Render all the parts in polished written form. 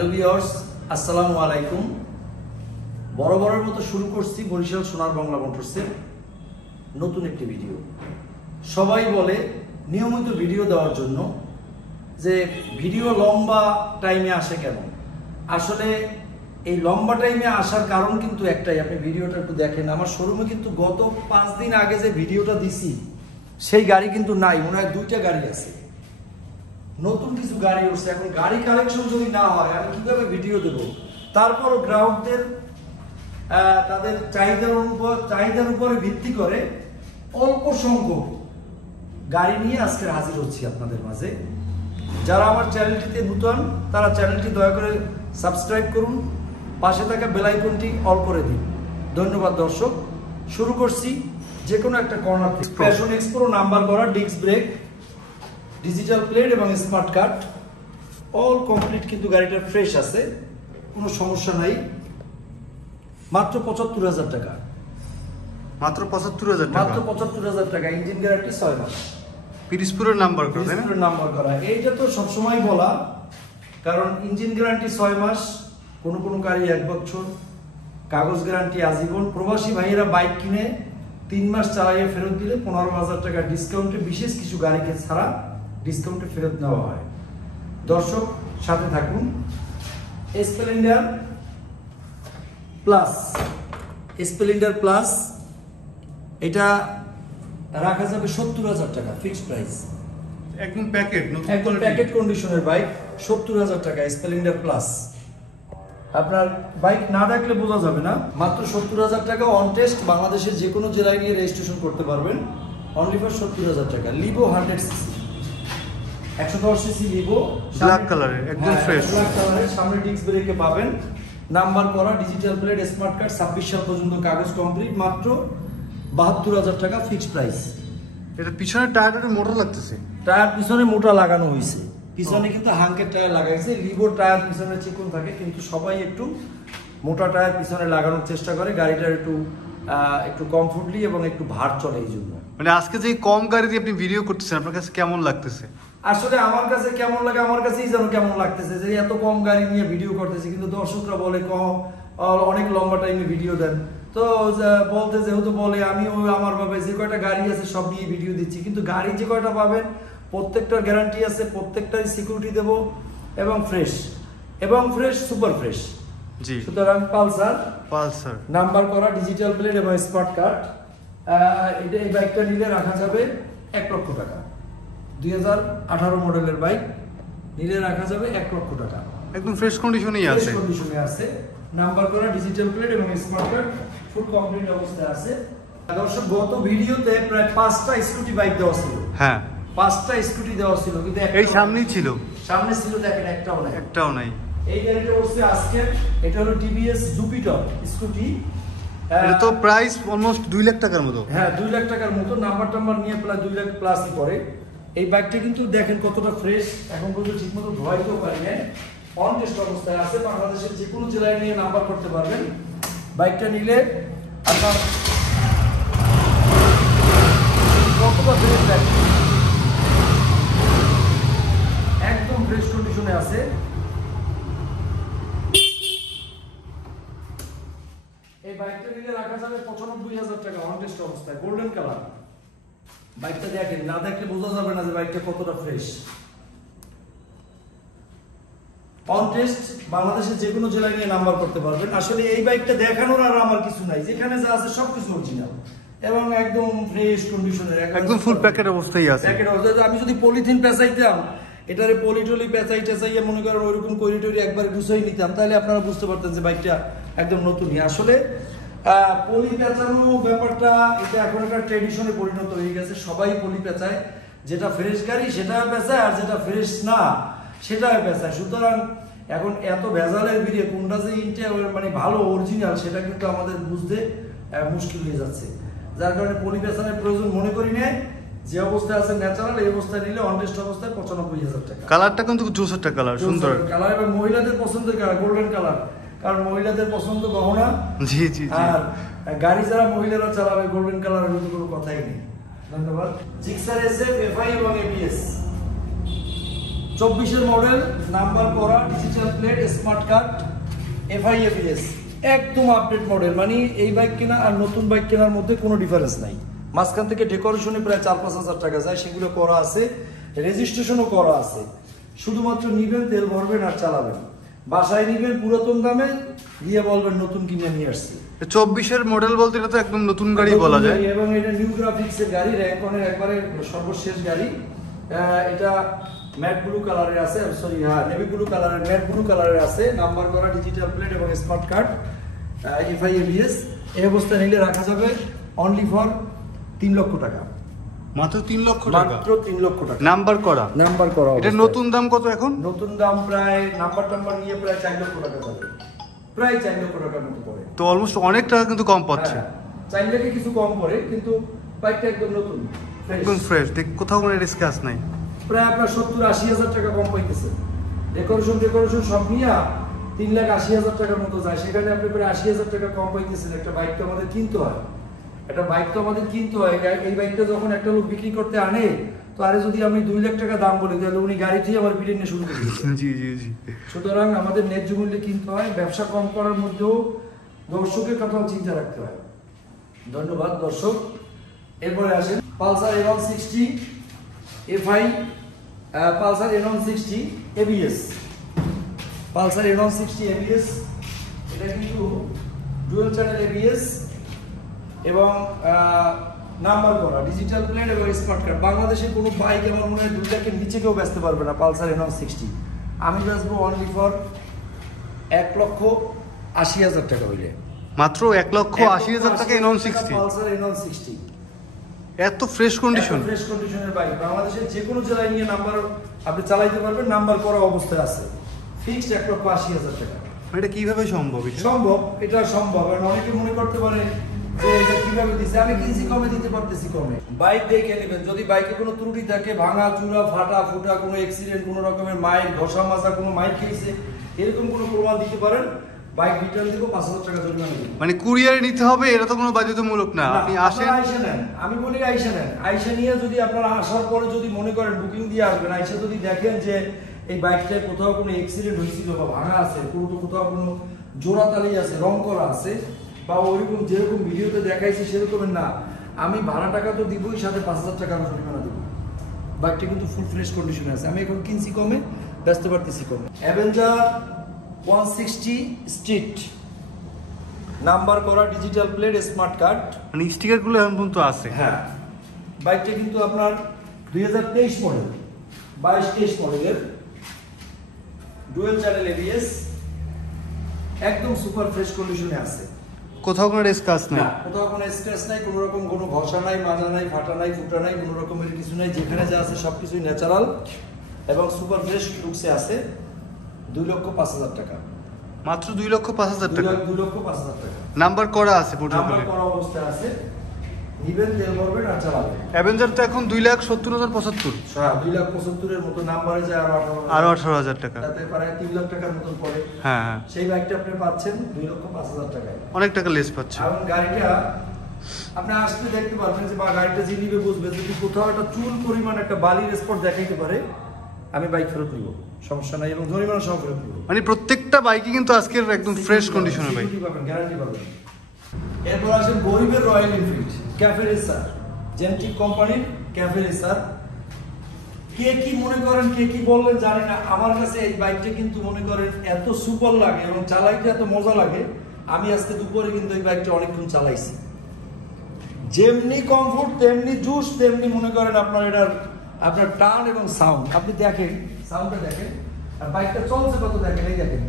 Hello viewers, আসসালামু আলাইকুম। বরাবরের মতো শুরু করছি বরিশাল সোনার বাংলা মোটরসের নতুন একটি ভিডিও। সবাই বলে নিয়মিত ভিডিও দেওয়ার জন্য যে ভিডিও লম্বা টাইমে আসে কেন। আসলে এই লম্বা টাইমে আসার কারণ কিন্তু একটাই, আপনি ভিডিওটা একটু দেখেন। আমার শোরুমে কিন্তু গত 5 দিন আগে যে ভিডিওটা দিছি সেই গাড়ি কিন্তু নাই, মনে হয় 2টা গাড়ি আছে, নতুন কিছু গাড়ি উঠছে। এখন গাড়ি কালেকশন যদি না হয় আমি কিভাবে ভিডিও দেব? তারপরও গ্রাহকদের তাদের চাহিদার উপরে ভিত্তি করে অল্প সংখ্যক গাড়ি নিয়ে আজকে হাজির হচ্ছি আপনাদের মাঝে। যারা আমার চ্যানেলটিতে নতুন তারা চ্যানেলটি দয়া করে সাবস্ক্রাইব করুন, পাশে থাকা বেল আইকনটি অল করে দিন। ধন্যবাদ দর্শক। শুরু করছি যে কোনো একটা কর্নার থেকে। প্যাশন এক্সপ্রো নাম্বার করা, ডিস্ক ব্রেক, ডিজিটাল প্লেট এবং স্মার্ট কার্ড অল কমপ্লিট, কিন্তু গাড়িটা ফ্রেশ আছে, কোনো সমস্যা নাই। মাত্র ৭৫,০০০ টাকা। মাত্র ৭৫,০০০ টাকা। মাত্র ৭৫,০০০ টাকা। ইঞ্জিন গ্যারান্টি 6 মাস। পিরিজপুরের নাম্বার করা, তাই না? পিরিজপুরের নাম্বার করা। এইটা তো সবসময় বলা, কারণ ইঞ্জিন গ্যারান্টি 6 মাস, কোনো গাড়ি 1 বছর, কাগজ গ্যারান্টি আজীবন। প্রবাসী ভাইয়েরা বাইক কিনে 3 মাস চালাইয়ে ফেরত দিলে 15,০০০ টাকা ডিসকাউন্টে, বিশেষ কিছু গাড়িকে ছাড়া ডিসকাউন্টে ফেরত নেওয়া হয়। দর্শক সাথে থাকুন। স্প্লেন্ডার প্লাস এটা রাখা যাবে ৭০,০০০ টাকা, ফিক্সড প্রাইস। একদম প্যাকেট, একদম প্যাকেট কন্ডিশনের বাইক, ৭০,০০০ টাকা স্প্লেন্ডার প্লাস। আপনার বাইক না দেখলে বোঝা যাবে না। মাত্র ৭০,০০০ টাকা অন টেস্ট, বাংলাদেশের যে কোনো জেলায় নিয়ে রেজিস্ট্রেশন করতে পারবেন। অনলি ফর ৭০,০০০ টাকা। Livo 100 CC, 110 CC Livo, black কালারের, একদম ফ্রেশ ব্ল্যাক কালারের। সামনে ডিস্ক ব্রেকে পাবেন, নাম্বার করা, ডিজিটাল প্লেট, স্মার্ট কার্ড, 26 সাল পর্যন্ত কাগজ কমপ্লিট। মাত্র ৭২,০০০ টাকা ফিক্সড প্রাইস। এটা পিছনের টায়ারটা মোটা লাগতেছে। টায়ার পিছনে মোটা লাগানো হয়েছে, পিছনে কিন্তু হাঙ্কের টায়ার লাগাইছে। লিভোর টায়ার পিছনে চিকন থাকে, কিন্তু সবাই একটু মোটা টায়ার পিছনে লাগানোর চেষ্টা করে, গাড়িটার একটু কমফোর্টলি এবং একটু ভার চলে। এই জন্য মানে আজকে যে কম গাড়ি দিয়ে আপনি ভিডিও করতেছেন, আপনার কাছে কেমন লাগতেছে? আসলে আমার কাছে কেমন লাগে, আমার কাছেই যেন কেমন লাগতেছে যে এত কম গাড়ি নিয়ে ভিডিও করতেছি, কিন্তু দর্শকরা বলে অনেক লম্বা টাইমে ভিডিও দেন। তো বলতে যেহেতু বলে, আমি আমার ভাবে যে কয়টা গাড়ি আছে সব নিয়ে ভিডিও দিচ্ছি, কিন্তু গাড়ি যে কয়টা পাবেন প্রত্যেকটার গ্যারান্টি আছে, প্রত্যেকটারই সিকিউরিটি দেবো, এবং ফ্রেশ সুপার ফ্রেশ। জি, সুতরাং পালসার নাম্বার করা, ডিজিটাল প্লেট এবং স্মার্ট কার্ড। এই বাইকটা নিলে রাখা যাবে 1 লক্ষ টাকা। 2018 মডেলের বাইক নিলে রাখা যাবে 1 লক্ষ টাকা। একদম ফ্রেশ কন্ডিশনেই আছে। ফ্রেশ কন্ডিশনে আছে, নাম্বার করা, ডিজিটাল প্লেট এবং স্মার্ট কার্ড ফুল কমপ্লিট অবস্থায় আছে। দর্শক, গত ভিডিওতে প্রায় 5টা স্কুটি বাইক দেওয়া ছিল। হ্যাঁ, 5টা স্কুটি দেওয়া ছিল, কিন্তু এই সামনেই ছিল, সামনে ছিল, দেখেন একটাও নাই। এই গাড়িটা হচ্ছে আজকে, এটা হলো টিভিএস জুপিটার স্কুটি। এটা তো প্রাইস অলমোস্ট 2 লাখ টাকার মতো। হ্যাঁ, 2 লাখ টাকার মতো। নাম্বার নিয়ে প্রায় 2 লাখ প্লাসই পড়ে। এই বাইকটা কিন্তু দেখেন কতটা ফ্রেশ, এখন পর্যন্ত ঠিকমতো ধোয়াইতেও পারি না, অন টেস্ট অবস্থায় আছে। বাংলাদেশের যে কোনো জেলায় নিয়ে নাম্বার করতে পারবেন। বাইকটা নিলে আপনার কতটা ফ্রেশ, একদম ফ্রেশ কন্ডিশনে আছে। এই বাইকটা নিলে রাখা যাবে ৯৫,০০০ টাকা অন টেস্ট অবস্থায়, গোল্ডেন কালার। বাইকটা দেখেন, না দেখলে বোঝা যাবে না যে বাইকটা কতটা ফ্রেশ। অন টেস্ট, বাংলাদেশের যে কোনো জেলায় নিয়ে নাম্বার করতে পারবেন। আসলে এই বাইকটা দেখানোর আর আমার কিছু নাই, যেখানে যা আছে সবকিছু অরিজিনাল এবং একদম ফ্রেশ কন্ডিশনের, একদম ফুল প্যাকেট অবস্থায় আছে। আমি যদি পলিথিন পেঁচাইতাম, এটারে পলিটলি পেঁচাইয়া মনে করেন ওইরকম করিডোরি একবার গুছাই নিতাম, তাহলে আপনারা বুঝতে পারতেন যে বাইকটা একদম নতুনই। আসলে পলি পেঁচানো ব্যাপারটা এটা এখন একটা ট্রেডিশনে পরিণত হয়ে গেছে। সবাই পলি পেঁচায়, যেটা ফ্রেশ গাড়ি সেটা পেঁচায়, আর যেটা ফ্রেশ না সেটা পেঁচায়। সুতরাং এখন এত ভেজালের ভিড়ে কোনটা যে মানে ভালো অরিজিনাল সেটা কিন্তু আমাদের বুঝতে মুশকিল হয়ে যাচ্ছে, যার কারণে পলি পেঁচানোর প্রয়োজন মনে করি না। যে অবস্থায় আছে ন্যাচারাল, এই অবস্থায় নিলে অন টেস্ট অবস্থায় 95,০০০ টাকা। কালারটা কিন্তু জোস একটা কালার, সুন্দর কালার, এবং মহিলাদের পছন্দের কালার গোল্ডেন কালার, কারণ মহিলাদের পছন্দ গহনা। জি জি, আর গাড়ি যারা মহিলারা চালাবে গোল্ডেন কালারের মতো কোনো কথাই নেই। ধন্যবাদ। জিক্সার এসএফ, এফআই এবং এবিএস 24-এর মডেল, নাম্বার করা, digital plate, smart card, FIABS, একদম আপডেট মডেল। মানে এই বাইক কেনা আর নতুন বাইক কেনার মধ্যে কোনো ডিফারেন্স নাই। মাঝখান থেকে ডেকোরেশনে প্রায় 4-5 হাজার টাকা যায়, সেগুলো করা আছে, রেজিস্ট্রেশনও করা আছে। শুধুমাত্র নিবেন, তেল ভরবেন আর চালাবেন। বাসায় নিবেন পুরাতন দামে, দিয়ে বলবেন নতুন কিনে নিয়ে আসছি। 24-এর মডেল বলতে এটা তো একদম নতুন গাড়ি বলা যায়। এবং এটা নিউ গ্রাফিক্সের গাড়ি, র্যাঙ্কনের একবারে সর্বশেষ গাড়ি। এটা ম্যাট ব্লু কালারের আছে, সরি হ্যাঁ নেভি ব্লু কালারের, ম্যাট ব্লু কালারের আছে, নাম্বার করা, ডিজিটাল প্লেট এবং স্মার্ট কার্ড, FIABS। এই অবস্থায় নিলে রাখা যাবে অনলি ফর 3 লক্ষ টাকা। মাত্র 3 লক্ষ টাকা? মাত্র 3 লক্ষ টাকা, নাম্বার করা। নাম্বার করা। এটা নতুন দাম কত এখন? নতুন দাম প্রায় নাম্বার নিয়ে প্রায় 4 লক্ষ টাকা যাবে, প্রায় 4 লক্ষ টাকার মতো পড়ে। তো অলমোস্ট অনেক টাকা কিন্তু কম পাচ্ছে। 4 লাখে কিছু কম পড়ে, কিন্তু বাইকটা একদম নতুন, একদম ফ্রেশ, কোথাও কোনো রিস্ক নাই। প্রায় আপনার 70-80 হাজার টাকা কম পাইতেছে। ডেকোরেশন সব নিয়ে 3,80,000 টাকার মতো যায়, সেখানে আপনি প্রায় 80 হাজার টাকা কম পাইতেছেন। একটা বাইক তো আমাদের কিনতে হয়, এই বাইকটা যখন একটা লোক বিক্রি করতে আনে, তো আরে যদি আমি 2 লাখ টাকা দাম বলি, তাহলে উনি গাড়িতেই আমার বিলিং নিয়ে শুরু করে দিচ্ছে। জি জি জি। সুতরাং আমাদের ন্যায্য মূল্যে কিনতে হয়, ব্যবসা কম করার মধ্যেও দর্শকের কথাও চিন্তা রাখতে হয়। ধন্যবাদ দর্শক। এরপরে আসেন Pulsar N160 FI, Pulsar N160 ABS, Pulsar N160 ABS। এটা কিন্তু ডুয়াল চ্যানেল ABS এবং নাম্বার করা, ডিজিটাল প্লেট এবং স্মার্ট কার্ড। বাংলাদেশের কোনো বাইক আমার মনে হয় 2 লাখের নিচে কেউ বেচতে পারবে না পালসার N160। আমি বেচবো অনলি ফর 1,80,000 টাকা হইলে। মাত্র 1,80,000 টাকা N160? পালসার N160 এত ফ্রেশ কন্ডিশন? ফ্রেশ কন্ডিশনের বাইক, বাংলাদেশের যে কোনো জেলায় নিয়ে নাম্বার আপনি চালাইতে পারবেন, নাম্বার করা অবস্থায় আছে, ফিক্সড 1,80,000 টাকা। এটা কিভাবে সম্ভব? সম্ভব, এটা সম্ভব। কারণ অনেকে মনে করতে পারে যে এটা কিভাবে দিচ্ছে, আমি কিনছি কমে, দিতে পারতেছি কমে। বাইক দেখে নেবেন, যদি বাইকে কোনো ত্রুটি থাকে, ভাঙা চূড়া, ফাটা ফুটা, কোনো অ্যাক্সিডেন্ট, কোনো রকমের মাইক ঘষা মাজা, কোনো মাইক খেয়েছে, এরকম কোনো প্রমাণ দিতে পারেন, বাইক রিটার্ন দিব, 5,000 টাকা জরিমানা দিব। মানে কুরিয়ারে নিতে হবে, এটা তো কোনো বাধ্যতামূলক না। আপনি আসেন, আইসা নেন, আমি বলি আইসা নেন। আইসা নিয়ে যদি আপনারা আসার পরে যদি মনে করেন বুকিং দিয়ে আসবেন, আইসা যদি দেখেন যে এই বাইকটায় কোথাও কোনো অ্যাক্সিডেন্ট হয়েছিল বা ভাঙা আছে, কোথাও কোনো জোড়াতালি আছে, রং করা আছে, বা ওইরকম যেরকম ভিডিওতে দেখাইছি সেরকমের না, আমি ভাড়া টাকা তো দিবই, সাথে 5,000 টাকা জরিমানা দেবো। বাইকটা কিন্তু ফুল ফ্রেশ কন্ডিশনে আছে, আমি এখন কিনছি কমে, বেচতে পারতেছি কমে। অ্যাভেঞ্জার 160 স্ট্রিট, নাম্বার করা, ডিজিটাল প্লেট, স্মার্ট কার্ড, মানে স্টিকারগুলো এখন পর্যন্ত আছে। হ্যাঁ, বাইকটা কিন্তু আপনার 2023 মডেল, 22-23 মডেলের, ডুয়াল চ্যানেল ABS, একদম সুপার ফ্রেশ কন্ডিশনে আছে, কোথাও কোনো স্ক্র্যাচ নাই। কোথাও কোনো স্ক্র্যাচ নাই, কোনো রকম কোনো ঘষা নাই, মাজা নাই, ফাটা নাই, ফুটা নাই, কোনো রকমের কিছু নাই। যেখানে যা আছে সবকিছুই ন্যাচারাল এবং সুপার ফ্রেশ লুকসে আছে। 2,05,000 টাকা, মাত্র 2,05,000 টাকা? 2,05,000 টাকা, নাম্বার করা আছে, নাম্বার করা অবস্থায় আছে, নিবেন, তেল ভরবেন আর চালাবেন। অ্যাভেঞ্জার তো এখন 2,70,075। হ্যাঁ, 2,75,000 মতো নাম্বারে যায়, আরো 18,000 টাকা, তাতে প্রায় 3 লাখ টাকার মতন পড়ে। হ্যাঁ হ্যাঁ, সেই বাইকটা আপনি পাচ্ছেন 2,05,000 টাকায়। অনেক টাকা লেস পাচ্ছে। এবং গাড়িটা আপনি আসলে দেখতে পারবেন যে, বা গাড়িটা যে নিবে বুঝবে, যদি কোথাও একটা চুল পরিমাণ একটা বালির স্পট দেখাইতে পারে, আমি বাইক ফেরত নিব, সমস্যা নাই, এবং জরিমানা সহ ফেরত নিব। মানে প্রত্যেকটা বাইকই কিন্তু আজকের একদম ফ্রেশ কন্ডিশনের বাইক পাবেন, গ্যারান্টি পাবেন। এরপর আসেন গরিবের রয়্যাল এনফিল্ড ক্যাফে রেসার, জেন্টিক কোম্পানির ক্যাফে রেসার। কে কি মনে করেন, কে কি বললেন জানি না, আমার কাছে এই বাইকটা কিন্তু মনে করেন এত সুপার লাগে এবং চালাইতে এত মজা লাগে। আমি আজকে দুপুরে কিন্তু এই বাইকটা অনেকক্ষণ চালাইছি, যেমনি কমফোর্ট তেমনি জুস, তেমনি মনে করেন আপনার এটার আপনার টান এবং সাউন্ড। আপনি দেখেন, সাউন্ডটা দেখেন, আর বাইকটা চলছে কত দেখেন, এই দেখেন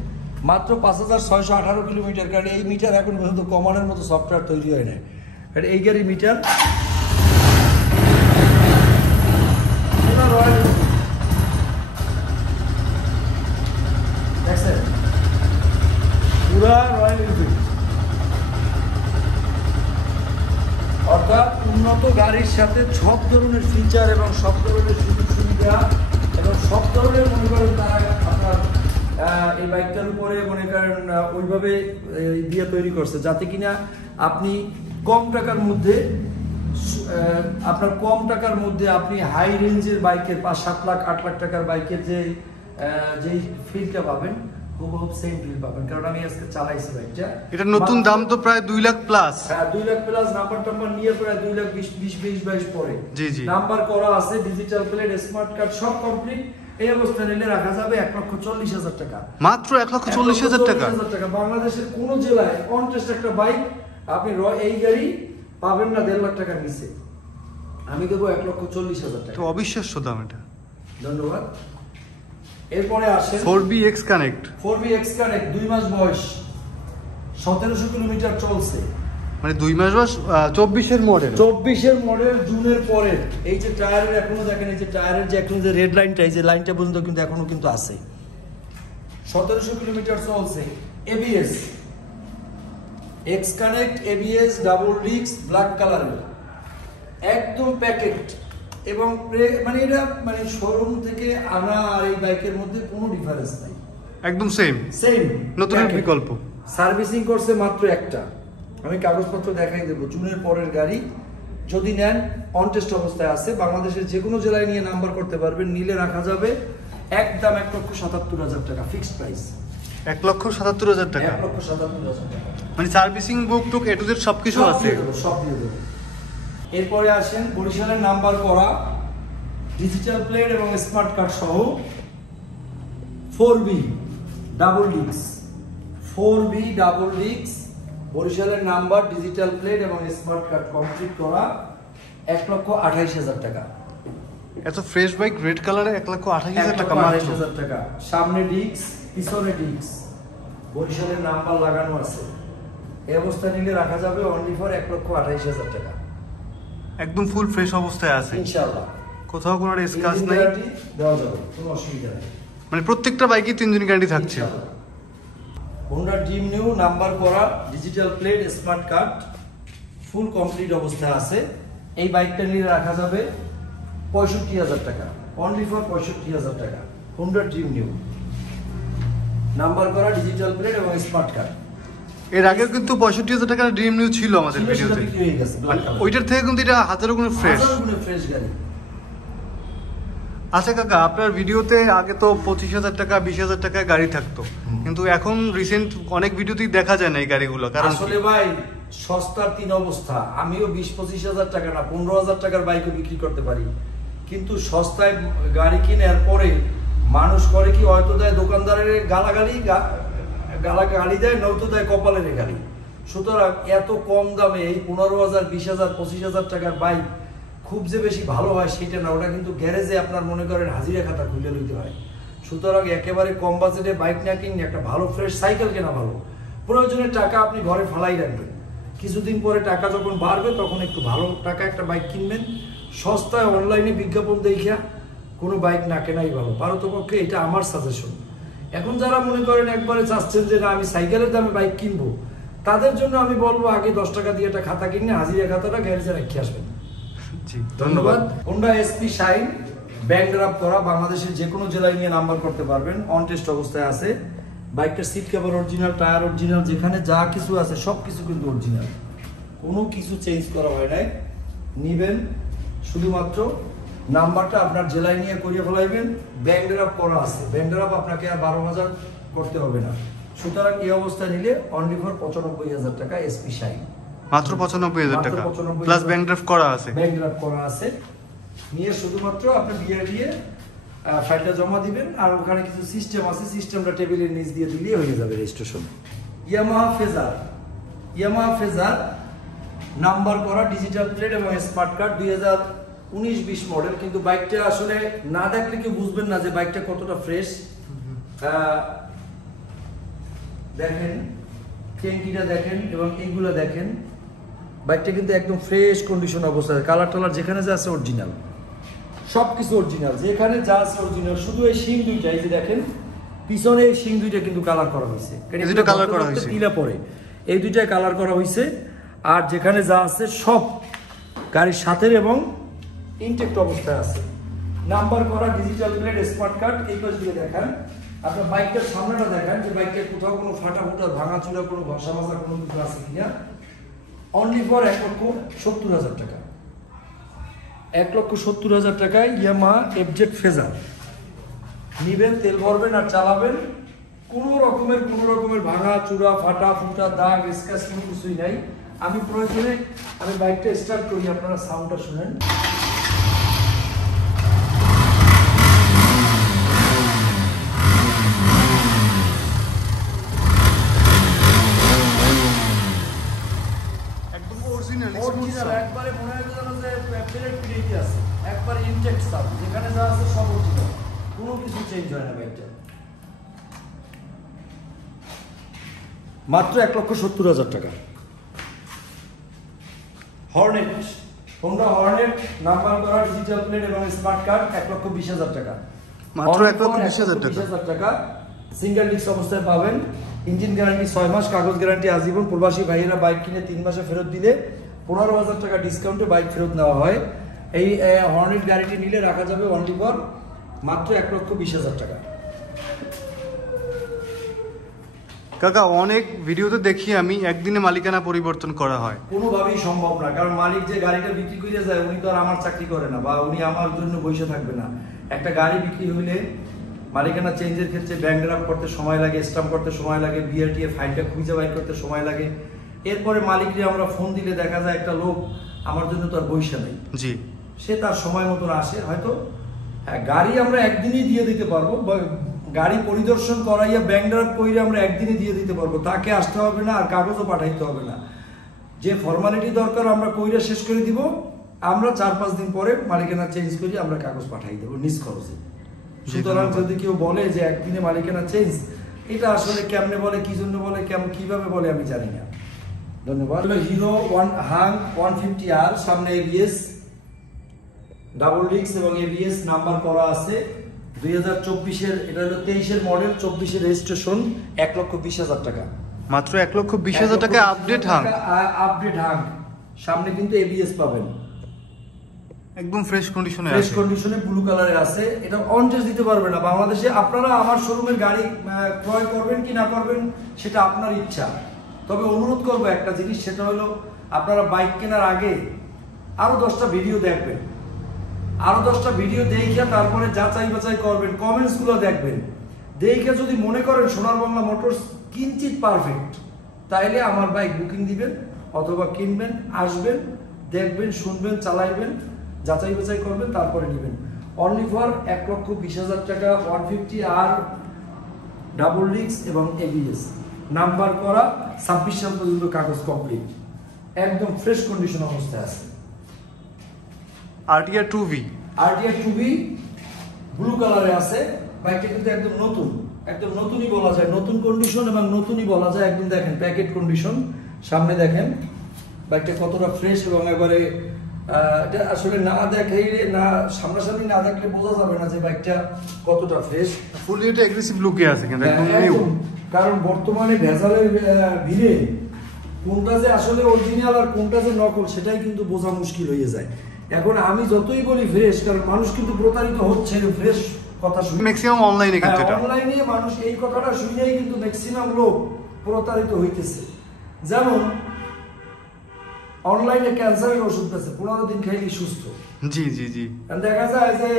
মাত্র 5,618 কিলোমিটার। কারণ এই মিটার এখন পর্যন্ত কমানোর মতো সফটওয়্যার তৈরি হয় না। এই গাড়ির মিটার দেখছেন, পুরা রয়্যাল এনফিল্ড, অর্থাৎ উন্নত গাড়ির সাথে সব ধরনের ফিচার এবং সব ধরনের সুযোগ সুবিধা এবং সব ধরনের মনে করেন তারা আপনার এই বাইকটার উপরে মনে করেন ওইভাবে দিয়ে তৈরি করছে, যাতে কিনা আপনি কম টাকার মধ্যে আপনার কম টাকার মধ্যে আপনি হাই রেঞ্জের বাইকের 5-7 লাখ 8 লাখ টাকার বাইকের যে ফিলটা পাবেন খুব সেম ফিল পাবেন, কারণ আমি আজকে চালাইছি বাইকটা। এটা নতুন দাম তো প্রায় 2 লাখ প্লাস। হ্যাঁ 2 লাখ প্লাস, নাম্বার টাম্বার নিয়ে প্রায় 2 লাখ 20-22 পরে। জি জি, নাম্বার করা আছে, ডিজিটাল প্লেট, স্মার্ট কার্ড সব কমপ্লিট। এই অবস্থা নিলে রাখা যাবে 1,40,000 টাকা। মাত্র 1,40,000 টাকা। বাংলাদেশের কোন জেলায় কন্টেস্ট একটা বাইক আপনি এই গাড়ি পাবেন না 1.5 লাখ টাকার নিচে। আমি দেবো 1,40,000 টাকা। তো অবিশ্বাস্য দাম এটা। ধন্যবাদ। এরপরে আসেন 4BX কানেক্ট। 4BX কানেক্ট 2 মাস বয়স, 1700 কিলোমিটার চলছে। মানে 2 মাস বয়স, 24 মডেল। 24 মডেল, জুনের পরে। এই যে টায়ারের এখনো দেখেন, এই যে টায়ারের যে এখন যে রেড লাইনটা, এই যে লাইনটা পর্যন্ত কিন্তু এখনো কিন্তু আছে। 1700 কিলোমিটার চলছে। ABS X connect, ABS double disc, black কালারের, একদম প্যাকেট। এবং মানে এটা মানে শোরুম থেকে আনা আর এই বাইকের মধ্যে কোনো ডিফারেন্স নাই, একদম সেম নতুনের বিকল্প। সার্ভিসিং করছে মাত্র একটা। আমি কাগজপত্র দেখাই দেবো, জুনের পরের গাড়ি। যদি নেন অন টেস্ট অবস্থায় আছে, বাংলাদেশের যে কোনো জেলায় নিয়ে নাম্বার করতে পারবেন। নিলে রাখা যাবে একদম 1,77,000 টাকা ফিক্সড প্রাইস। 1,77,000 টাকা। 1,77,000 টাকা। মানে servicing book took A to Z সবকিছু আছে। সব দিয়ে দেবো। এরপরে আসেন বরিশালের নাম্বার করা, ডিজিটাল প্লেট এবং স্মার্ট কার্ড সহ 4B double disc, 4B double disc, বরিশালের নাম্বার, ডিজিটাল প্লেট এবং স্মার্ট কার্ড কমপ্লিট করা 1,28,000 টাকা। এত ফ্রেশ বাইক রেড কালারে 1,28,000 টাকা মাত্র। 1,28,000 টাকা। সামনে ডিস্ক, পিছনে ডিস্ক, বরিশালের নাম্বার লাগানো আছে। এই অবস্থা নিলে রাখা যাবে অনলি ফর 1,28,000 টাকা। একদম ফুল ফ্রেশ অবস্থায় আছে ইনশাআল্লাহ। কোথাও কোনো স্ক্র্যাচ নাই, দেওয়া যাবে, কোনো অসুবিধা নেই। মানে প্রত্যেকটা বাইকে 3 দিন গ্যারান্টি থাকছে। হোন্ডা ড্রিম নিউ নাম্বার করা, digital plate, smart card, full complete অবস্থায় আছে। এই বাইকটা নিয়ে রাখা যাবে 65,000 টাকা, অনলি ফর 65,000 টাকা। হোন্ডা ড্রিম নিউ নাম্বার করা, ডিজিটাল প্লেট এবং স্মার্ট কার্ড। এর আগে কিন্তু 65,000 টাকার ড্রিম নিউ ছিল আমাদের ভিডিওতে, ওইটার থেকে কিন্তু এটা হাজারো গুণ ফ্রেশ গাড়ি। আচ্ছা কাকা, আপনার ভিডিওতে আগে তো 25,000 টাকা 20,000 টাকায় গাড়ি থাকতো, কিন্তু এখন রিসেন্ট অনেক ভিডিওতেই দেখা যায় না এই গাড়িগুলো। কারণ আসলে ভাই সস্তার 3 অবস্থা। আমিও 20-25,000 টাকা না 15,000 টাকার বাইকও বিক্রি করতে পারি, কিন্তু সস্তায় গাড়ি কেনার পরে মানুষ করে কি, হয়তো দেয় দোকানদারের গালাগালি দেয়, নয়তো দেয় কপালের গাড়ি। সুতরাং এত কম দামে এই 15,000, 20,000, 25,000 টাকার বাইক খুব যে বেশি ভালো হয় সেটা না, ওটা কিন্তু গ্যারেজে আপনার মনে করেন হাজিরা খাতা খুলে নিতে হয়। সুতরাং একেবারে কম বাজেটে বাইক না কিনে একটা ভালো ফ্রেশ সাইকেল কেনা ভালো। প্রয়োজনে টাকা আপনি ঘরে ফালাই রাখবেন, কিছুদিন পরে টাকা যখন বাড়বে তখন একটু ভালো টাকা একটা বাইক কিনবেন। সস্তায় অনলাইনে বিজ্ঞাপন দেখিয়া কোনো বাইক না কেনাই ভালো, পারতপক্ষে এটা আমার সাজেশন। এখন যারা মনে করেন একবারে চাচ্ছেন যে না আমি সাইকেলের দামে বাইক কিনবো, তাদের জন্য আমি বলবো আগে 10 টাকা দিয়ে একটা খাতা কিনে হাজিরা খাতাটা গ্যারেজে রেখে আসবেন। ধন্যবাদ। হোন্ডা SP শাইন ব্যাংগ্রাফ করা, বাংলাদেশের যে কোনো জেলায় নিয়ে নাম্বার করতে পারবেন, অন টেস্ট অবস্থায় আছে। বাইকটার seat cover original, tyre original, যেখানে যা কিছু আছে সব কিছু কিন্তু অরিজিনাল, কোনো কিছু চেঞ্জ করা হয় নাই। নিবেন শুধুমাত্র নাম্বারটা আপনার জেলায় নিয়ে করিয়ে ফেলাইবেন। ব্যাংগ্রাফ করা আছে, ব্যাংগ্রাফ আপনাকে আর 12,000 করতে হবে না। সুতরাং এই অবস্থায় নিলে অনলি ফর 95,000 টাকা SP শাইন, মাত্র 95,000 টাকা প্লাস ব্যাংক ড্রাফট করা আছে। ব্যাংক ড্রাফট করা আছে নিয়ে শুধুমাত্র আপনি দিয়ে ফাইলটা জমা দিবেন, আর ওখানে কিছু সিস্টেম আছে, সিস্টেমটা টেবিলের নিচ দিয়ে দিলেই হয়ে যাবে রেজিস্ট্রেশন। ইয়ামাহা ফেজার নাম্বার করা, ডিজিটাল প্লেট এবং স্মার্ট কার্ড, 2019-20 মডেল। কিন্তু বাইকটা আসলে না দেখলে কেউ বুঝবেন না যে বাইকটা কতটা ফ্রেশ। দেখেন ট্যাঙ্কিটা দেখেন এবং এইগুলো দেখেন, বাইকটা কিন্তু একদম ফ্রেশ কন্ডিশন অবস্থায়। কালার টালার যেখানে যা আছে অরিজিনাল, সবকিছু অরিজিনাল, যেখানে যা আছে অরিজিনাল। শুধু এই শিং দুইটা, এই যে দেখেন পিছনে এই শিং দুইটা কিন্তু কালার করা হয়েছে, তিলা পরে এই দুইটাই কালার করা হয়েছে। আর যেখানে যা আছে সব গাড়ির সাথে এবং ইনটেক্ট অবস্থায় আছে। নাম্বার করা, ডিজিটাল প্লেট, স্মার্ট কার্ড। এই পাশ দিয়ে দেখান, আপনার বাইকটার সামনেটা দেখান যে বাইকটার কোথাও কোনো ফাটা ফুটা ভাঙাচুরা কোনো ঘষা মাজা কোনো কিছু আছে কিনা। অনলি ফর 1,70,000 টাকা। 1,70,000 টাকায় ইয়ামাহা এফজেড ফেজার নিবেন, তেল ভরবেন আর চালাবেন। কোনো রকমের ভাঙা চূড়া ফাটা ফুটা দাগ স্ক্র্যাচ কোনো কিছুই নাই। আমি প্রয়োজনে বাইকটা স্টার্ট করি, আপনারা সাউন্ডটা শুনেন। একবারে মনে হয় যেন যে প্লেট ফিরিয়ে আছে, একবারে ইনটেক্ট সাউন্ড, যেখানে যা আছে সব অরিজিনাল, কোনো কিছু চেঞ্জ হয় না বাইকটা। মাত্র 1,70,000 টাকা। হর্নেট, হোন্ডা হর্নেট, নাম্বার করা, ডিজিটাল প্লেট এবং স্মার্ট কার্ড, 1,20,000 টাকা। মাত্র 1,20,000 টাকা। সিঙ্গেল ডিস্ক অবস্থায় পাবেন। ইঞ্জিন গ্যারান্টি 6 মাস, কাগজ গ্যারান্টি আজীবন। প্রবাসী ভাইয়েরা বাইক কিনে 3 মাসে ফেরত দিলে 15,000 টাকা ডিসকাউন্টে বাইক ফেরত নেওয়া হয়। এই হর্নেট গাড়িটি নিলে রাখা যাবে অনলি ফর মাত্র 1,20,000 টাকা। কাকা অনেক ভিডিওতে দেখি আমি একদিনে মালিকানা পরিবর্তন করা হয়, কোনোভাবেই সম্ভব না। কারণ মালিক যে গাড়িটা বিক্রি করে যায় উনি তো আর আমার চাকরি করে না, বা উনি আমার জন্য বসে থাকবে না। একটা গাড়ি বিক্রি হইলে মালিকানা চেঞ্জের ক্ষেত্রে ব্যাংক ড্রাফট করতে সময় লাগে, স্টাম্প করতে সময় লাগে, বিআরটি এর ফাইলটা খুঁজে বাইর করতে সময় লাগে। এরপরে মালিককে আমরা ফোন দিলে দেখা যায় একটা লোক আমার জন্য তো আর বইসা নেই, জি সে তার সময় মতন আসে। হয়তো গাড়ি আমরা একদিনই দিয়ে দিতে পারবো, গাড়ি পরিদর্শন করাইয়া ব্যাংক ড্রাফট কইরে আমরা একদিনই দিয়ে দিতে পারবো, তাকে আসতে হবে না আর কাগজও পাঠাইতে হবে না। যে ফর্মালিটি দরকার আমরা কইরে শেষ করে দিব, আমরা 4-5 দিন পরে মালিকানা চেঞ্জ করি, আমরা কাগজ পাঠাই দেবো নিজ খরচে। সুতরাং যদি কেউ বলে যে একদিনে মালিকানা চেঞ্জ, এটা আসলে কেমনে বলে, কি জন্য বলে, কিভাবে বলে আমি জানি না। ধন্যবাদ। হিরো হাং 150R, সামনে এবিএস, ডাবল ডিস্ক এবং এবিএস নাম্বার করা আছে। 2024-এর, এটা হলো 23-এর মডেল, 24-এর রেজিস্ট্রেশন, 1,20,000 টাকা। মাত্র 1,20,000 টাকা আপডেট হাং। আপডেট হাং, সামনে কিন্তু এবিএস পাবেন, একদম ফ্রেশ কন্ডিশনে আছে, ফ্রেশ কন্ডিশনে ব্লু কালারে আছে। এটা অন টেস্ট দিতে পারবে না বাংলাদেশে। আপনারা আমার শোরুমের গাড়ি ক্রয় করবেন কি না করবেন সেটা আপনার ইচ্ছা। তবে অনুরোধ করবো একটা জিনিস, সেটা হলো আপনারা বাইক কেনার আগে আরো 10টা ভিডিও দেখবেন, আরো 10টা ভিডিও দেখে তারপরে যাচাই বাছাই করবেন, কমেন্টস গুলো দেখবেন। দেখে যদি মনে করেন সোনার বাংলা মোটরস কিঞ্চিত পারফেক্ট, তাইলে আমার বাইক বুকিং দিবেন অথবা কিনবেন, আসবেন, দেখবেন, শুনবেন, চালাইবেন, যাচাই বাছাই করবেন, তারপরে নেবেন। অনলি ফর 1,20,000 টাকা, 150R, ডাবল ডিস্ক এবং এবিএস নাম্বার করা, 26 সাল পর্যন্ত কাগজ কমপ্লিট, একদম ফ্রেশ কন্ডিশন অবস্থায় আছে। RTR 2V, RTR 2V blue কালারে আছে। বাইকটা কিন্তু একদম নতুন, একদম নতুনই বলা যায়, নতুন কন্ডিশন এবং নতুনই বলা যায়। একদম দেখেন প্যাকেট কন্ডিশন, সামনে দেখেন বাইকটা কতটা ফ্রেশ, এবং এবারে এটা আসলে না দেখে, না সামনাসামনি না দেখলে বোঝা যাবে না যে বাইকটা কতটা ফ্রেশ। ফুলি এটা এগ্রেসিভ লুকে আছে কিন্তু একদম নিউ। কারণ বর্তমানে ভেজালের ভিড়ে কোনটা যে আসলে অরিজিনাল আর কোনটা যে নকল সেটাই কিন্তু বোঝা মুশকিল হয়ে যায়। এখন আমি যতই বলি ফ্রেশ, কারণ মানুষ কিন্তু প্রতারিত হচ্ছে ফ্রেশ কথা শুনে। ম্যাক্সিমাম অনলাইনে কিন্তু এটা, অনলাইনে মানুষ এই কথাটা শুনেই কিন্তু ম্যাক্সিমাম লোক প্রতারিত হইতেছে। যেমন অনলাইনে ক্যান্সারের ওষুধ আছে, 15 দিন খাইলেই সুস্থ। জি জি জি। দেখা যায় যে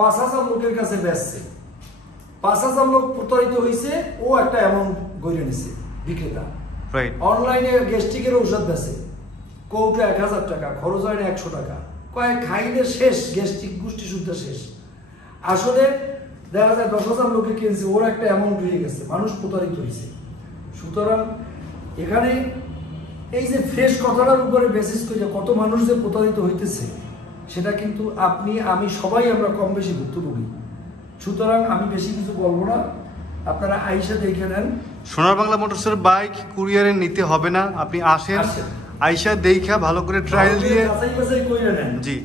5,000 লোকের কাছে বেচছে, 5,000 লোক প্রতারিত হয়েছে, ও একটা অ্যামাউন্ট গড়ে নিছে বিক্রেতা। রাইট। অনলাইনে গ্যাস্ট্রিকের ঔষধ বেচে, কৌটা 1,000 টাকা, খরচ হয় 100 টাকা, কয়েক খাইলে শেষ, গ্যাস্ট্রিক গোষ্ঠী শুদ্ধ শেষ। আসলে দেখা যায় 10,000 লোকে কিনছে, ওর একটা অ্যামাউন্ট হয়ে গেছে, মানুষ প্রতারিত হয়েছে। সুতরাং এখানে এই যে ফ্রেশ কথাটার উপরে বেসিস করে কত মানুষ যে প্রতারিত হইতেছে, সেটা কিন্তু আপনি আমি সবাই আমরা কম বেশি ভুক্তভোগী। সুতরাং আমি বেশি কিছু বলবো না, আপনারা আইসা দেখে নেন। সোনার বাংলা মোটরসের বাইক কুরিয়ারে নিতে হবে না, আপনি আসেন, আইসা দেখা ভালো করে ট্রায়াল দিয়ে যাচাই বাছাই করে নেন। জি,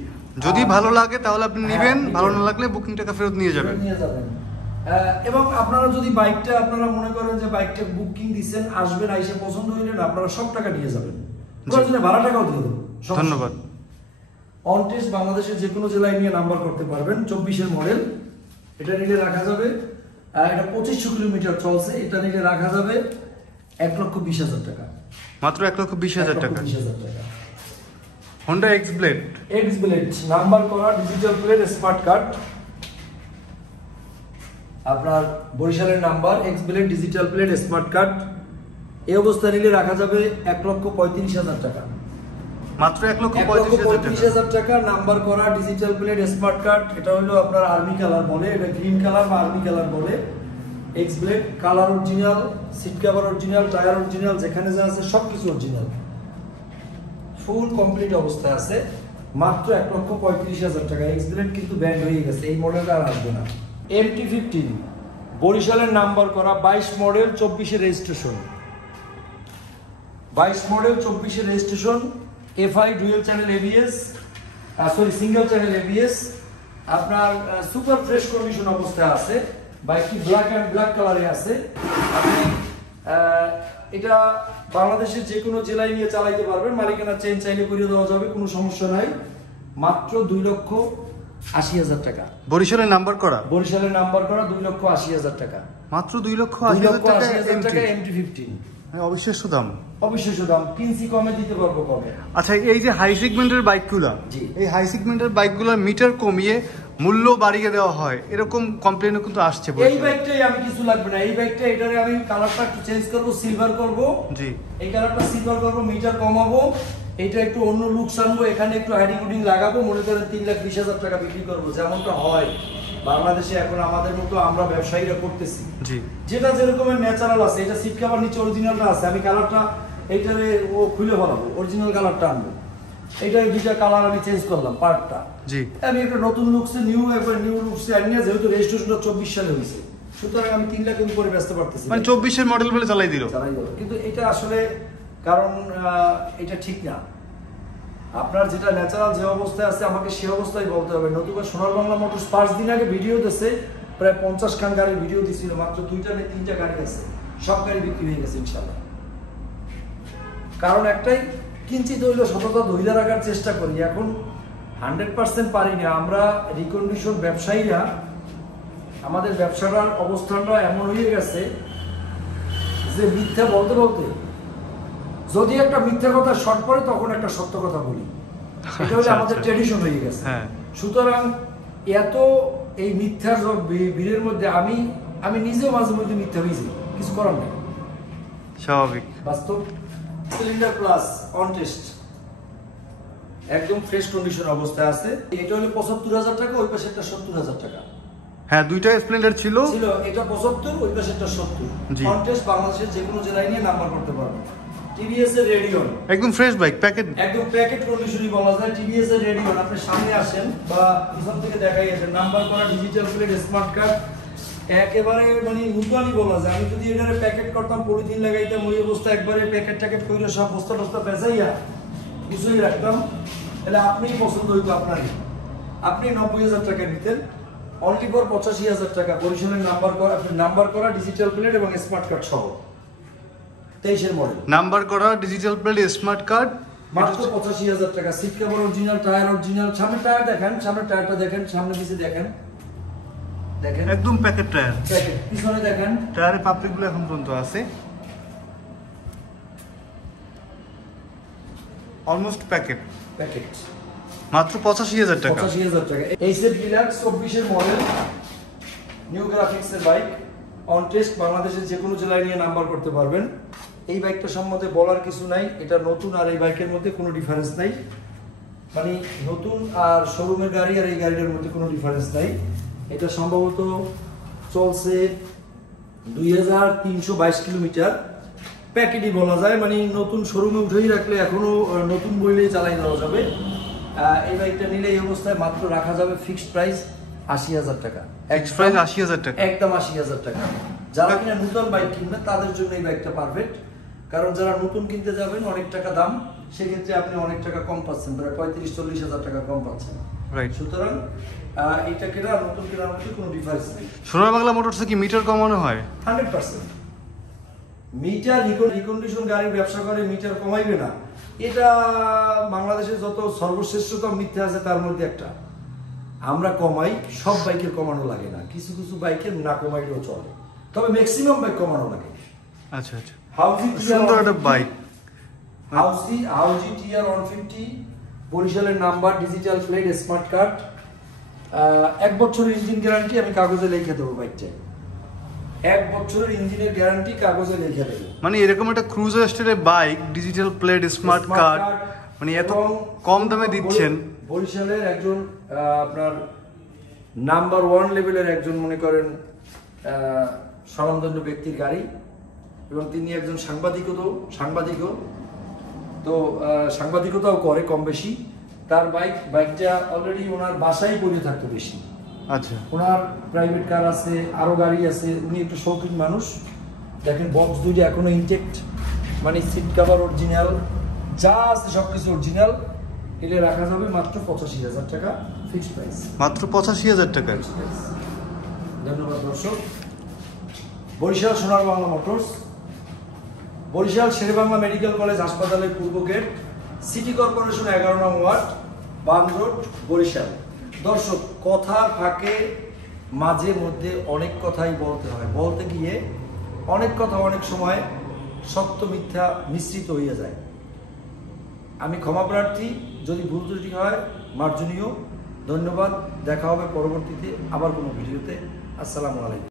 যদি ভালো লাগে তাহলে আপনি নেবেন, ভালো না লাগলে বুকিং টাকা ফেরত নিয়ে যাবেন। এবং আপনারা যদি বাইকটা আপনারা মনে করেন যে বাইকটা বুকিং দিচ্ছেন, আসবেন, আইসে পছন্দ হইলে না আপনারা সব টাকা নিয়ে যাবেন, প্রয়োজনে ভাড়া টাকাও দিয়ে দেবো। ধন্যবাদ। অন টেস্ট বাংলাদেশের যে কোনো জেলায় নিয়ে নাম্বার করতে পারবেন। 24-এর মডেল, এটা নিলে রাখা যাবে, এটা 2500 কিলোমিটার চলছে, এটা নিলে রাখা যাবে 1,20,000 টাকা, মাত্র 1,20,000 টাকা। 1,20,000 টাকা। Honda X-Blade নাম্বার করা ডিজিটাল প্লেট স্মার্ট কার্ড, আপনার বরিশালের number X-Blade digital plate smart card. এই অবস্থা নিলে রাখা যাবে 1,35,000 টাকা, মাত্র 1,35,000 টাকা। নাম্বার করা ডিজিটাল প্লেট স্মার্ট কার্ড, এটা হলো আপনার আর্মি কালার বলে, এটা গ্রিন কালার বা আর্মি কালার বলে। X-Blade colour original, seat cover original, tyre original, যেখানে যা আছে সবকিছু অরিজিনাল, ফুল কমপ্লিট অবস্থায় আছে। মাত্র 1,35,000 টাকা। X-Blade কিন্তু ব্যান্ড হয়ে গেছে, এই মডেলটা আর আসবে না। MT-15 বরিশালের নাম্বার করা, 22 model 24 registration, 22 model 24 registration, FI dual channel ABS, single channel ABS, আপনার সুপার ফ্রেশ কন্ডিশন অবস্থায় আছে। বাইকটি ব্ল্যাক কালারে আছে। আপনি এটা বাংলাদেশের যে কোনো জেলায় নিয়ে চালাইতে পারবেন, মালিকানা চেঞ্জ চাইলে করে দেওয়া যাবে, কোনো সমস্যা নাই। মাত্র 2,80,000 টাকা। বরিশালের নাম্বার করা, 2,80,000 টাকা, মাত্র 2,80,000 টাকা। MT-15 অবিশ্বাস্য দাম, অবিশ্বাস্য দাম। কিনছি কমে, দিতে পারবো কমে। আচ্ছা, এই যে হাই সেগমেন্টের বাইকগুলা, এই হাই সেগমেন্টের বাইকগুলোর মিটার কমিয়ে মূল্য বাড়িয়ে দেওয়া হয়, এরকম কমপ্লেনও কিন্তু আসছে। এই বাইকটাই আমি কিছু লাগবে না, এই বাইকটা এটারে আমি কালারটা একটু চেঞ্জ করব, সিলভার করব। জি, এই কালারটা সিলভার করব, মিটার কমাবো, এটা একটু অন্য লুকস আনবো, এখানে একটু হাইডিং উডিং লাগাবো, মনে করেন 3,20,000 টাকা বিক্রি করবো, যেমনটা হয় বাংলাদেশে এখন আমাদের মতো আমরা ব্যবসায়ীরা করতেছি। জি, যেটা যেরকমের ন্যাচারাল আছে, এটা সিট কভার নিচে অরিজিনালটা আছে, আমি কালারটা এইটারে ও খুলে ফেলাবো, অরিজিনাল কালারটা আনবো। এইটা দুইটা কালার আমি চেঞ্জ করলাম পার্টটা। জি, আমি একটা নতুন লুকসে নিউ লুকসে আনি না, যেহেতু রেজিস্ট্রেশনটা 24 সালে হয়েছে, সুতরাং আমি 3 লাখের উপরে ব্যস্ত পারতেছি, মানে 24-এর মডেল বলে চালাই দিল। কিন্তু এটা আসলে কারণ এটা ঠিক না। আপনার যেটা ন্যাচারাল যে অবস্থায় আছে আমাকে সে অবস্থায় বলতে হবে। নতুবা সোনার বাংলা মোটরস 5 দিন আগে ভিডিও দিয়েছে, প্রায় 50 খান গাড়ির ভিডিও দিছিল, মাত্র 2টা না 3টা গাড়ি আছে, সব গাড়ি বিক্রি হয়ে গেছে ইনশাআল্লাহ। কারণ একটাই, কিঞ্চিত হইলো সততা ধৈর্য রাখার চেষ্টা করি। এখন 100% পারি না আমরা, রিকন্ডিশন ব্যবসায়ীরা, আমাদের ব্যবসাটার অবস্থানটা এমন হয়ে গেছে যে মিথ্যা বলতে বলতে যদি একটা মিথ্যা কথা শর্ট পড়ে তখন একটা সত্য কথা বলি, এটা হলো আমাদের ট্র্যাডিশন হয়ে গেছে। সুতরাং এত এই মিথ্যার ভিড়ের মধ্যে আমি নিজেও মাঝে মধ্যে মিথ্যা হয়ে যাই, কিছু করার নেই, স্বাভাবিক বাস্তব। সিলিন্ডার প্লাস অন টেস্ট, একদম ফ্রেশ কন্ডিশন অবস্থায় আছে। এটা হলো 75,000 টাকা, ওই পাশেরটা 70,000 টাকা। হ্যাঁ, দুইটা স্প্লেন্ডার ছিল, এটা 75, ওই পাশেরটা 70। অন টেস্ট, বাংলাদেশের যে কোনো জেলায় নিয়ে নাম্বার করতে পারবেন। টিভিএস এর রেডিয়ন, একদম ফ্রেশ বাইক, প্যাকেট, একদম প্যাকেট কন্ডিশনই বলা যায়। টিভিএস এর রেডিয়ন, আপনি সামনে আসেন বা পিছন থেকে দেখাই আসেন, নাম্বার করা ডিজিটাল প্লেট স্মার্ট কার্ড, একেবারে মানে নতুনই বলা যায়। আমি যদি এটারে প্যাকেট করতাম, পলিথিন লাগাইতাম, ওই অবস্থা একবারে প্যাকেট ট্যাকেট করে সব বস্তা টস্তা পেঁচাইয়া কিছুই রাখতাম, তাহলে আপনিই পছন্দ হইতো আপনারই, আপনি 90,000 টাকা নিতেন। অনলি ফর 85,000 টাকা বরিশালের নাম্বার করা ডিজিটাল প্লেট এবং স্মার্ট কার্ড সহ 23 এর মডেল, নাম্বার করা ডিজিটাল প্লেট স্মার্ট কার্ড, মাত্র 85,000 টাকা। Seat cover original, tyre original. সামনে টায়ার দেখেন, সামনে টায়ারটা দেখেন, সামনে পিছে দেখেন, দেখেন একদম প্যাকেট টায়ার। প্যাকেট, পিছনে দেখেন, টায়ারের পাপড়িগুলো এখন পর্যন্ত আছে, অলমোস্ট প্যাকেট। মাত্র 85,000 টাকা। 85,000 টাকা। এইচএফ ডিলাক্স 24 এর মডেল, নিউ গ্রাফিক্স এর বাইক, অন টেস্ট, বাংলাদেশের যে কোনো জেলায় নিয়ে নাম্বার করতে পারবেন। এই বাইকটা সম্বন্ধে বলার কিছু নাই, এটা নতুন আর এই বাইকের মধ্যে কোনো ডিফারেন্স নাই, মানে নতুন আর শোরুমের গাড়ি আর এই গাড়িটার মধ্যে কোনো ডিফারেন্স নাই। এটা সম্ভবত চলছে 2,322 কিলোমিটার, প্যাকেটই বলা যায়, মানে নতুন শোরুমে উঠেই রাখলে এখনো নতুন বইলেই চালাই দেওয়া যাবে। এই বাইকটা নিলে এই অবস্থায় মাত্র রাখা যাবে ফিক্সড প্রাইস 80,000 টাকা, প্রাইস 80,000 টাকা, একদম 80,000 টাকা। যারা কিনা নতুন বাইক কিনবেন তাদের জন্য এই বাইকটা পারফেক্ট, কারণ যারা নতুন কিনতে যাবেন অনেক টাকা দাম, সেক্ষেত্রে আপনি অনেক টাকা কম পাচ্ছেন, প্রায় 35-40,000 টাকা কম পাচ্ছেন। সুতরাং এটা কেনা নতুন কেনার মধ্যে কোনো ডিফারেন্স নেই। সোনার বাংলা মোটরসে কি মিটার কমানো হয়? 100%। মিটার রিকন্ডিশন গাড়ির ব্যবসা করে মিটার কমাইবে না, এটা বাংলাদেশে যত সর্বশ্রেষ্ঠতম মিথ্যা আছে তার মধ্যে একটা। আমরা কমাই, সব বাইকের কমানো লাগে না, কিছু কিছু বাইকের না কমাইলেও চলে, তবে ম্যাক্সিমাম বাইক কমানো লাগে। আচ্ছা আচ্ছা, হাউজি সুন্দর একটা বাইক, হাউজি টিআর 150 বরিশালের number, digital plate, smart card, 1 বছরের ইঞ্জিন গ্যারান্টি আমি কাগজে লিখে দেবো বাইকটা। 1 বছরের ইঞ্জিনের গ্যারান্টি কাগজে লিখে দেবো। মানে এরকম একটা ক্রুজার স্টাইলের bike, digital plate, smart card, মানে এত কম দামে দিচ্ছেন। বরিশালের একজন আপনার নাম্বার 1 লেভেলের একজন মনে করেন স্বনামধন্য ব্যক্তির গাড়ি, এবং তিনি একজন সাংবাদিকও তো সাংবাদিকতাও করে কম বেশি। তার বাইকটা অলরেডি ওনার বাসায় পড়ে থাকতো বেশি। আচ্ছা, ওনার প্রাইভেট কার আছে, আরো গাড়ি আছে, উনি একটু শৌখিন মানুষ। দেখেন বক্স দুইটা এখনো ইনটেক্ট, মানে সিট কভার অরিজিনাল, যা আছে সবকিছু অরিজিনাল। এটা রাখা যাবে মাত্র 85,000 টাকা ফিক্সড প্রাইস। মাত্র 85,000 টাকায়। ধন্যবাদ দর্শক। Barishal Sonar Bangla motors, Barishal Sherebangla medical college হাসপাতালের পূর্ব গেট, সিটি কর্পোরেশন 11 নং ওয়ার্ড, বান রোড, বরিশাল। দর্শক, কথার ফাঁকে মাঝে মধ্যে অনেক কথাই বলতে হয়, বলতে গিয়ে অনেক কথা অনেক সময় সত্য মিথ্যা মিশ্রিত হয়ে যায়। আমি ক্ষমা প্রার্থী, যদি ভুল ত্রুটি হয় মার্জনীয়। ধন্যবাদ, দেখা হবে পরবর্তীতে আবার কোনো ভিডিওতে। আসসালামু আলাইকুম।